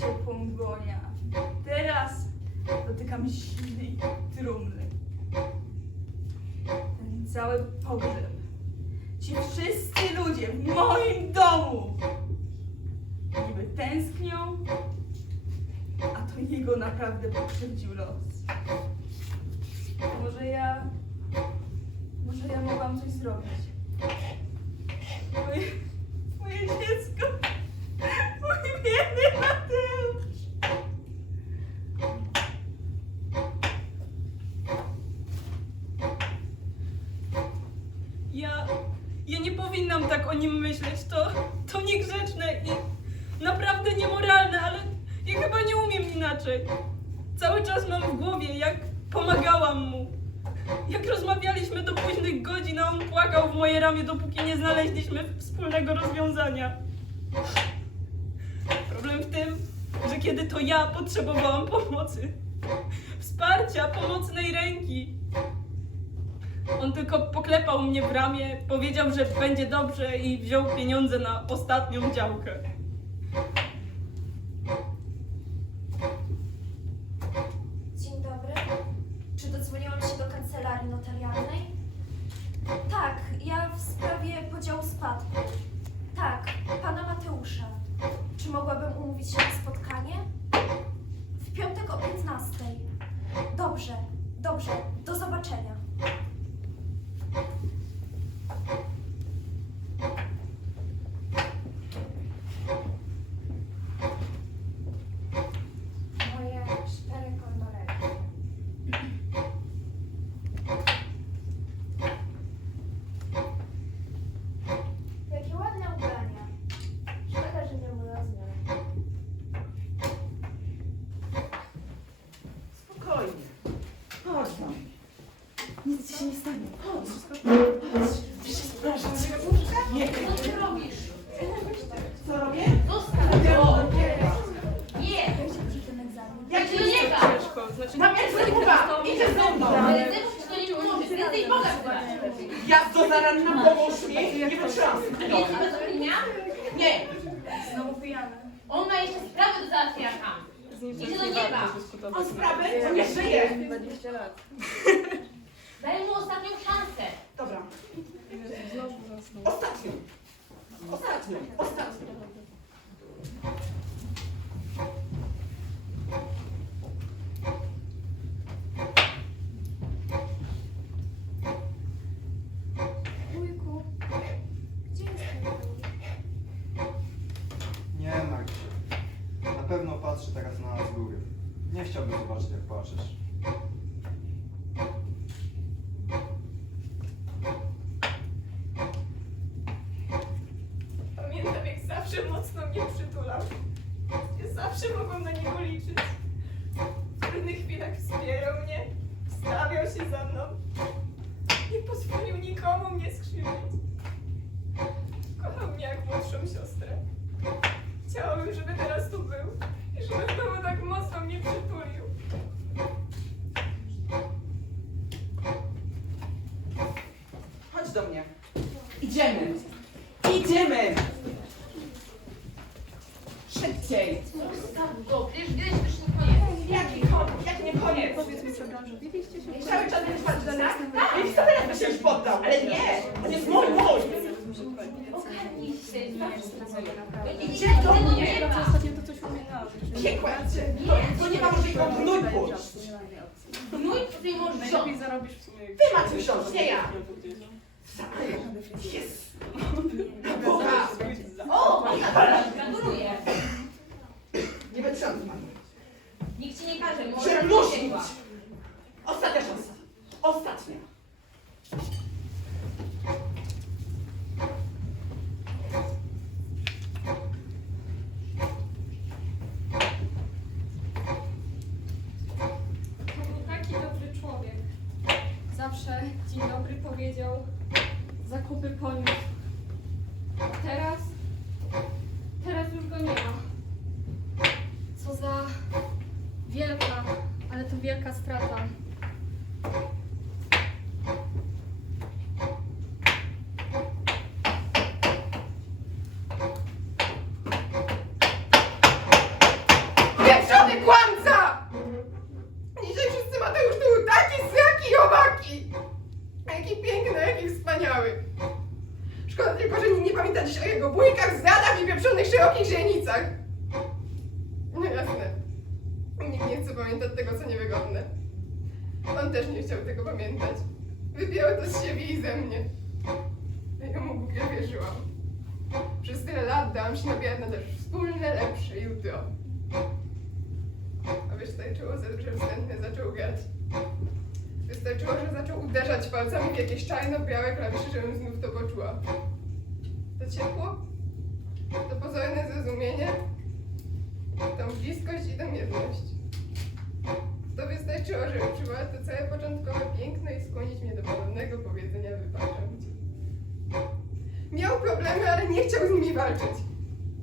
ciepłą dłonia. Teraz dotykam zimnej trumny. Ten cały pogrzeb. Ci wszyscy ludzie w moim domu niby tęsknią, a to jego naprawdę pokrzywdził los. Może ja... Może ja mogłam coś zrobić. Moje, moje dziecko. Mój biedny Mateusz. Ja, ja nie powinnam tak o nim myśleć. To, to niegrzeczne i naprawdę niemoralne, ale ja chyba nie umiem inaczej. Cały czas mam w głowie, jak pomagałam mu. Jak rozmawialiśmy do późnych godzin, a on płakał w moje ramię, dopóki nie znaleźliśmy wspólnego rozwiązania. Problem w tym, że kiedy to ja potrzebowałam pomocy, wsparcia, pomocnej ręki, on tylko poklepał mnie w ramię, powiedział, że będzie dobrze i wziął pieniądze na ostatnią działkę. Dzień dobry. Czy dodzwoniłam się do kancelarii notarialnej? Tak, ja w sprawie podziału spadku. Tak, pana Mateusza. Czy mogłabym umówić się na spotkanie? W piątek o 15. Dobrze, dobrze. Do zobaczenia. Moje cztery kondolety. Jakie ładne ubrania. Szkoda, że nie mój rozmiar. Spokojnie. Chodź tam. Nic ci się nie stanie. Chodź. Proszę, Nie. Co ty robisz? Co robię? Zostaw! Było. Nie! Jak To nie znaczy... Mam zębuba. Idzie ze mną. Ale ty to nie możesz, więcej Boga chcesz. Ja to zaranna pomóż mi. Nie wytrzymam. Więcej bezpolnia? Nie. Znowu pijany. On ma jeszcze sprawę do załatwienia tam. Z nim Idzie do nie nieba. On sprawy? On nie żyje. 20 lat. Daj mu ostatnią szansę. Dobra. Ostatnią. Ostatnią. Ostatnią. Wujku, gdzie jest ten wujek? Nie martw się. Na pewno patrzy teraz na nas z góry. Nie chciałby zobaczyć, jak płaczesz. Pamiętam, jak zawsze mocno mnie przytulał. Ja zawsze mogłam na niego liczyć. W trudnych chwilach wspierał mnie, stawiał się za mną. Nie pozwolił nikomu mnie skrzywdzić. Kochał mnie jak młodszą siostrę. Chciałabym, żeby teraz tu był i żeby znowu tak mocno mnie przytulił. Chodź do mnie. Idziemy. Ale nie. On jest mój, mój. Ogarnij się. Mnie. Ostatnio to coś umieniałam. Nie kładźcie. To, to nie ma możliwości gnój pójść. Gnój, ty możesz wziąć. Najlepiej zarobisz w sumie. Ty macie wsiąść, nie ja. Jest. Na Boga. O, gratuluję. Nie wytrzymam z wami. Nikt ci nie każe, może Przeprosić. Ostatnia szansa. Ostatnia. To był taki dobry człowiek. Zawsze dzień dobry powiedział, zakupy poniósł. Teraz, teraz już go nie ma. Co za wielka, ale to wielka strata. Pieprzony kłamca! Dzisiaj wszyscy Mateusz tu był taki, sraki i owaki! A jaki piękny, jaki wspaniały! Szkoda tylko, że nikt nie pamięta dziś o jego bójkach, zdradach i pieprzonych szerokich źrenicach. No jasne. Nikt nie chce pamiętać tego, co niewygodne. On też nie chciał tego pamiętać. Wypięło to z siebie i ze mnie. A ja mu głupio wierzyłam. Przez tyle lat dałam się nabijać na też wspólne, lepsze jutro. A wystarczyło, że wstępnie zaczął grać. Wystarczyło, że zaczął uderzać palcami w jakieś czarno-białe klawisze, żebym znów to poczuła. To ciepło, to pozorne zrozumienie, tą bliskość i tą jedność. To wystarczyło, żeby przywołać to całe początkowe piękno i skłonić mnie do ponownego powiedzenia wybaczam. Miał problemy, ale nie chciał z nimi walczyć.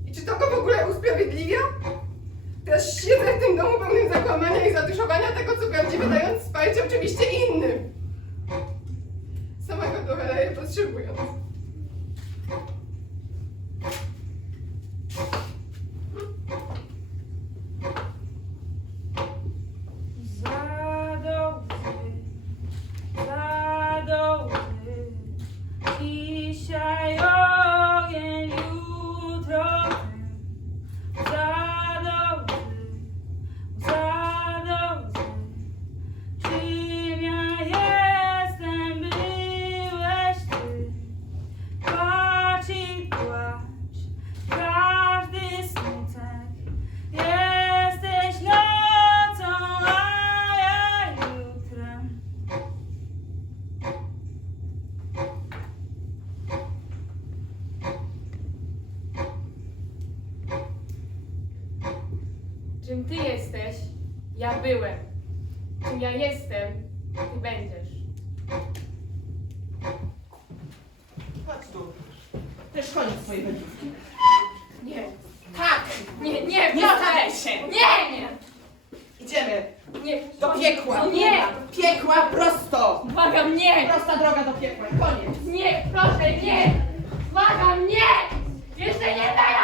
I czy to go w ogóle usprawiedliwia? Teraz siedzę w tym domu pełnym zakłamania i zatuszowania tego, co Czym ty jesteś, ja byłem. Czym ja jestem, ty będziesz. Chodź tu. Już koniec twojej wędrówki. Nie, Tak! nie, nie, Nie nie, się! nie, nie, Idziemy nie, do piekła! Nie, Piekła prosto! błagam, nie, Prosta droga do piekła. Koniec! nie, proszę, nie, błagam, nie, jeszcze nie daję